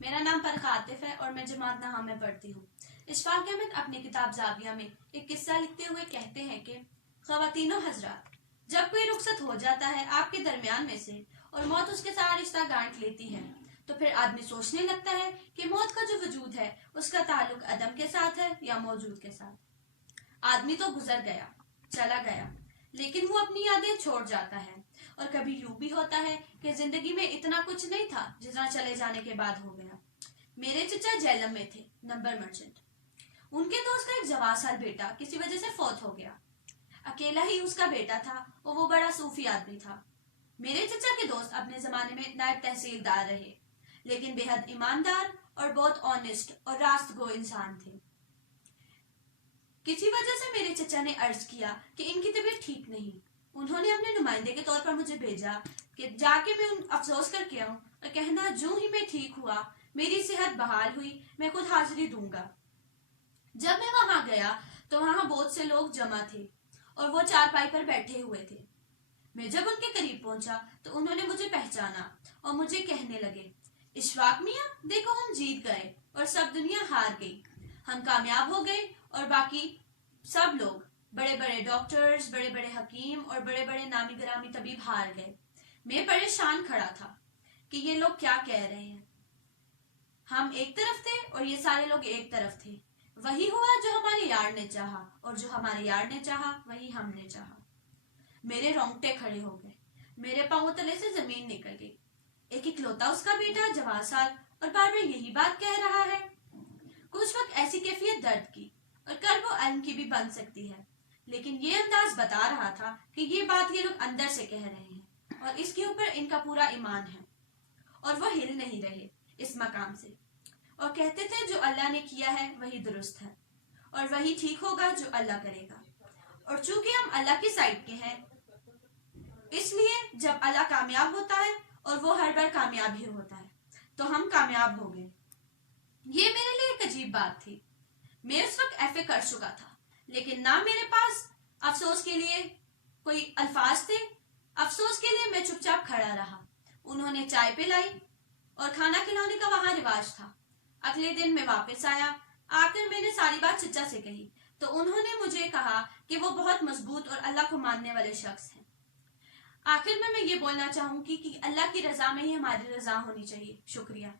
मेरा नाम फरख आतिफ है और मैं जमात नहा में पढ़ती हूँ। इशफाक अहमद अपनी किताब जाविया में एक किस्सा लिखते हुए कहते हैं कि ख़वातीनो हज़रात, जब कोई रुखसत हो जाता है आपके दरमियान में से और मौत उसके साथ रिश्ता गांठ लेती है, तो फिर आदमी सोचने लगता है कि मौत का जो वजूद है उसका ताल्लुक अदम के साथ है या मौजूद के साथ। आदमी तो गुजर गया, चला गया, लेकिन वो अपनी यादें छोड़ जाता है। और कभी यूं भी होता है कि जिंदगी में इतना कुछ नहीं था जितना चले जाने के बाद हो गया। मेरे चचा जेलम में थे, नंबर मर्चेंट। उनके दोस्त का एक जवासार बेटा किसी वजह से फौत हो गया। अकेला ही उसका बेटा था और वो बड़ा सूफी आदमी था। मेरे चचा के दोस्त अपने जमाने में नायब तहसीलदार रहे, लेकिन बेहद ईमानदार और बहुत ऑनेस्ट और रास्तगो इंसान थे। किसी वजह से मेरे चचा ने अर्ज किया कि इनकी तबीयत ठीक नहीं। उन्होंने अपने नुमाइंदे के तौर पर मुझे भेजा कि जाके मैं अफसोस करके आऊं और कहना जो ही मैं ठीक हुआ, मेरी सेहत बहाल हुई, मैं खुद हाजिरी दूंगा। जब मैं वहां गया तो वहां बहुत से लोग जमा थे और वो चारपाई पर बैठे हुए थे। मैं जब उनके करीब पहुंचा तो उन्होंने मुझे पहचाना और मुझे कहने लगे, इशफाक मियां, देखो हम जीत गए और सब दुनिया हार गई। हम कामयाब हो गए और बाकी सब लोग, बड़े बड़े डॉक्टर्स, बड़े बड़े हकीम और बड़े बड़े नामी गिरामी तबीब हार गए। मैं परेशान खड़ा था कि ये लोग क्या कह रहे हैं। हम एक तरफ थे और ये सारे लोग एक तरफ थे। वही हुआ जो हमारे यार ने चाहा और जो हमारे यार ने चाहा वही हमने चाहा। मेरे रोंगटे खड़े हो गए, मेरे पांव तले से जमीन निकल गई। एक इकलौता उसका बेटा जवासार और बार बार यही बात कह रहा है। कुछ वक्त ऐसी कैफियत दर्द की और कर्ब व अलम की भी बन सकती है, लेकिन ये अंदाज बता रहा था कि ये बात ये लोग अंदर से कह रहे हैं और इसके ऊपर इनका पूरा ईमान है। और वो हिल नहीं रहे इस मकाम से और कहते थे जो अल्लाह ने किया है वही दुरुस्त है और वही ठीक होगा जो अल्लाह करेगा। और चूंकि हम अल्लाह की साइड के हैं, इसलिए जब अल्लाह कामयाब होता है और वो हर बार कामयाब ही होता है, तो हम कामयाब हो गए। ये मेरे लिए एक अजीब बात थी। मैं उस वक्त एफए कर चुका था, लेकिन ना मेरे पास अफसोस के लिए कोई अल्फाज थे। अफसोस के लिए मैं चुपचाप खड़ा रहा। उन्होंने चाय पिलाई और खाना खिलाने का वहां रिवाज था। अगले दिन मैं वापस आया। आकर मैंने सारी बात चचा से कही तो उन्होंने मुझे कहा कि वो बहुत मजबूत और अल्लाह को मानने वाले शख्स हैं। आखिर में मैं ये बोलना चाहूंगी कि अल्लाह की रजा में ही हमारी रजा होनी चाहिए। शुक्रिया।